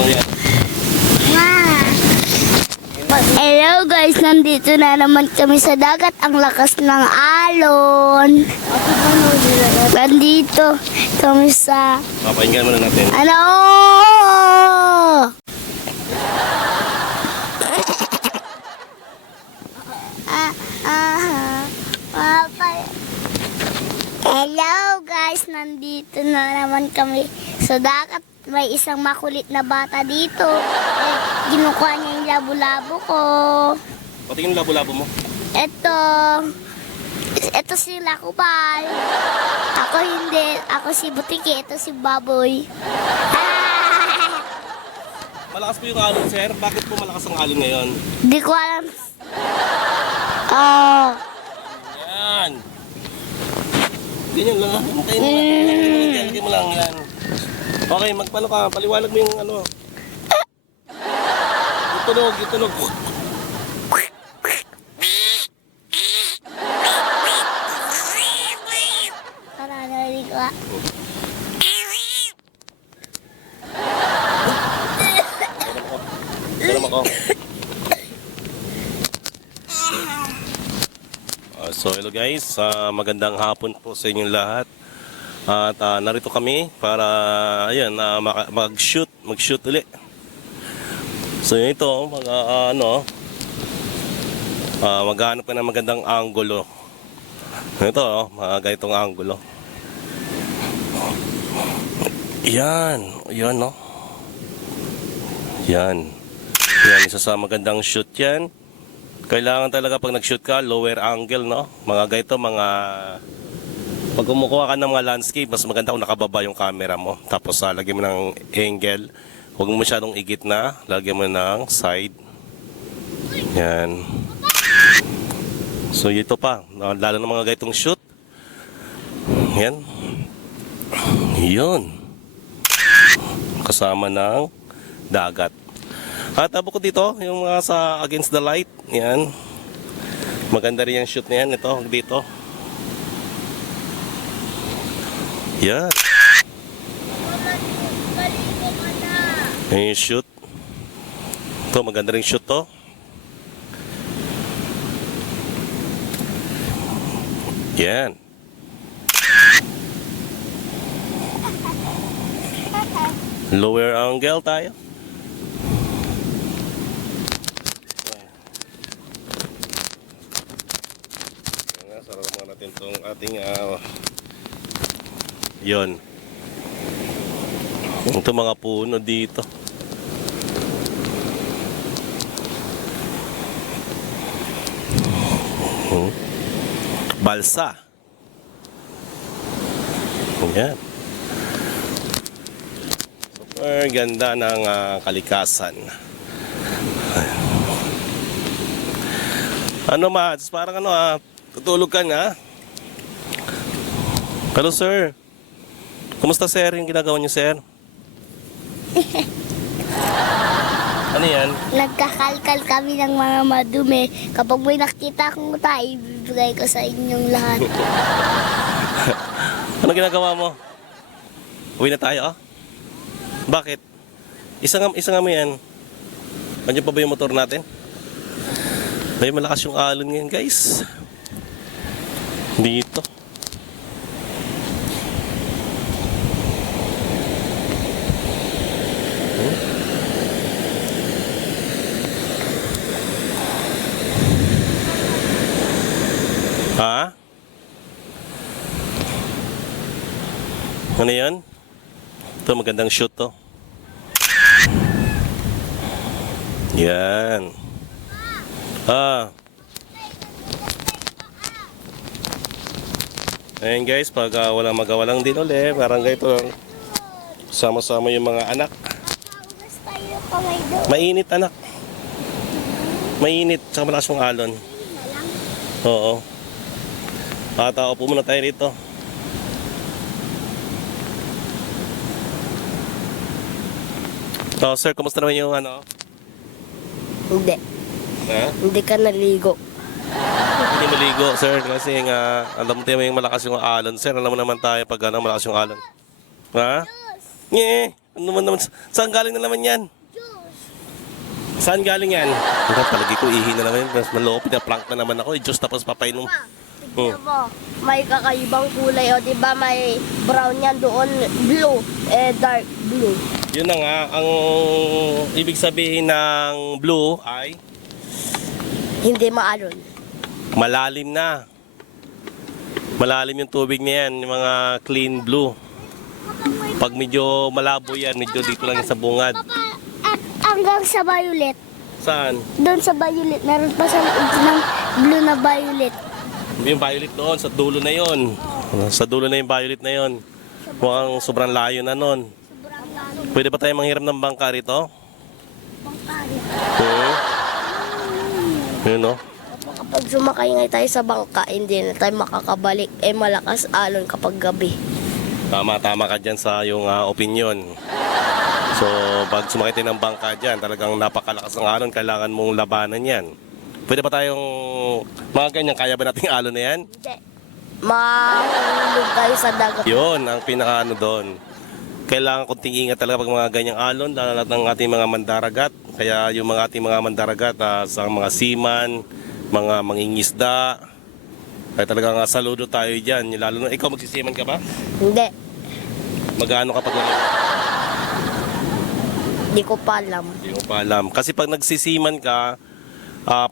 mo yan. Hello guys, nandito na naman kami sa dagat. Ang lakas ng alon. Nandito kami sa... Papahinggan muna natin. Ano? Hello guys, nandito na naman kami sa dagat. May isang makulit na bata dito. Ginukuha niya yung labo-labo ko. Patingin yung labo-labo mo. Ito si Lakubal. Ako hindi. Ako si Butiki. Ito si Baboy. Malakas po yung alon, sir. Bakit po malakas ang alon ngayon? Di ko alam. Oh. Yan. Ganyan lang. Hintayin mo lang. Lagyan mo lang yan. Okay, magpano ka. Paliwanag mo yung ano. Yung tunog. Para narinig ko. Ganun ako. So hello guys, magandang hapon po sa inyong lahat. At narito kami para ayun, mag-shoot uli. So ito, maghanap ka ng magandang anggulo. Ito, mga ganitong anggulo. Yan, no. Yan, isa sa magandang shoot yan. Kailangan talaga pag nag-shoot ka, lower angle, no? Mga ganito, pag kumukuha ka ng mga landscape, mas maganda kung nakababa yung camera mo. Tapos lagyan mo ng angle. Huwag mo masyadong igit na. Lagyan mo ng side. Yan. So ito pa. Lalo ng mga ganitong shoot. Yan. Yun. Kasama ng dagat. At tabo ko dito, yung mga sa against the light. Yan. Maganda rin yung shoot na yan. Ito, dito. Yan. Yan yung shoot. Ito, maganda rin shoot to. Yan. Lower angle tayo. Sarap mga natin itong ating yon. Ito mga puno dito. Balsa. Yan. Super ganda ng kalikasan. Ano Mads? Parang tutulog ka na. Hello sir. Kumusta sir yung ginagawa niyo sir? Ano yan? Nagkakalkal kami ng mga madumi. Kapag may nakita akong tayo, ibibigay ko sa inyong lahat. Ano ginagawa mo? Uwi na tayo Bakit? Isa nga mo yan. Nandiyan pa ba yung motor natin? May malakas yung alon ngayon guys. Dito. Ha? Ano yan? Ito magandang shoot to. Yan. Ayan guys, pag walang magawa lang din ulit, parang ganito lang. Sama-sama yung mga anak. Mainit anak. Mainit, tsaka malakas yung alon. Oo. Upo muna tayo rito. So sir, kumusta naman yung Hindi. Ha? Hindi ka naligo. Hindi maligo, sir, kasi alam mo yung malakas yung alon, sir. Alam mo naman tayo pag malakas yung alon. Ha? Nye, Ano naman, saan galing na naman yan? Diyos. Saan galing yan? Ito, palagi ko ihi na naman. Mas maloko, pinaprank na naman ako. Diyos, tapos papainom. Pa, tignan mo, may kakaibang kulay o, di ba? May brown yan doon, blue, dark blue. Yun na nga, ang ibig sabihin ng blue ay Hindi maalon. malalim na. Malalim yung tubig na yan, yung mga clean blue. Pag medyo malabo yan, medyo dito lang sa bungad. Papa, at hanggang sa violet. Saan? Doon sa violet, meron pa sa loob ng blue na violet. Yung violet doon, sa dulo na yon. Sa dulo na yung violet na yon. Mukhang sobrang layo na nun. Sobrang lalo. Pwede ba tayo manghiram ng bangka rito? Pangkari. Yun, no? Kapag sumakay nga tayo sa bangka, hindi na tayo makakabalik. Malakas alon kapag gabi. Tama ka dyan sa yung opinion. So, pag sumakay tayo ng bangka dyan, talagang napakalakas ng alon, kailangan mong labanan yan. Pwede ba tayong, mga ganyan, kaya ba nating alon na yan? Hindi. Mahulog tayo sa dagat. Yun, ang pinakaano doon. Kailangan konting ingat talaga pag mga ganyang alon, lalo ng ating mga mandaragat. Kaya yung mga ating mga mandaragat, sa mga seaman, mga mangingisda, kaya talagang saludo tayo dyan. Lalo na, ikaw magsisiman ka ba? Hindi. Magano ka pag Hindi ko pa alam. Hindi ko pa alam. Kasi pag nagsisiman ka,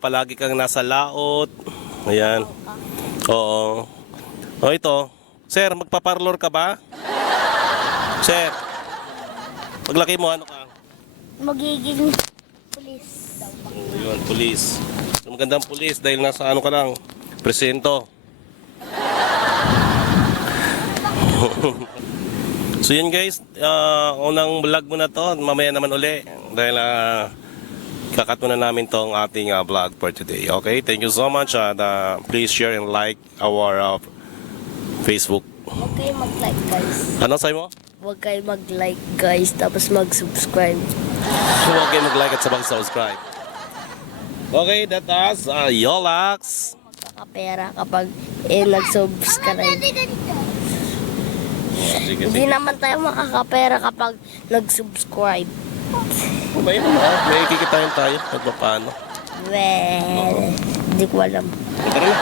palagi kang nasa laot. Ayan. Oo. O ito. Sir, magpaparlor ka ba? Sir. Paglaki mo, ano ka? Magiging pulis. Ayun, pulis. Magandang pulis dahil nasa ano ka lang, presento. So yun guys, unang vlog mo na to, mamaya naman uli. Dahil kakat muna namin tong ating vlog for today. Okay, thank you so much. Please share and like our Facebook. Huwag kayo mag-like, guys. Ano sa'yo mo? Huwag kayo mag-like, guys. Tapos mag-subscribe. Huwag kayo mag-like at sabang subscribe. Okay, that was Yolax. Magkakapera kapag nag-subscribe. Sige, Hindi naman tayo makakapera kapag nag-subscribe. May kikitain tayo at paano. Well, hindi ko alam. Tara na.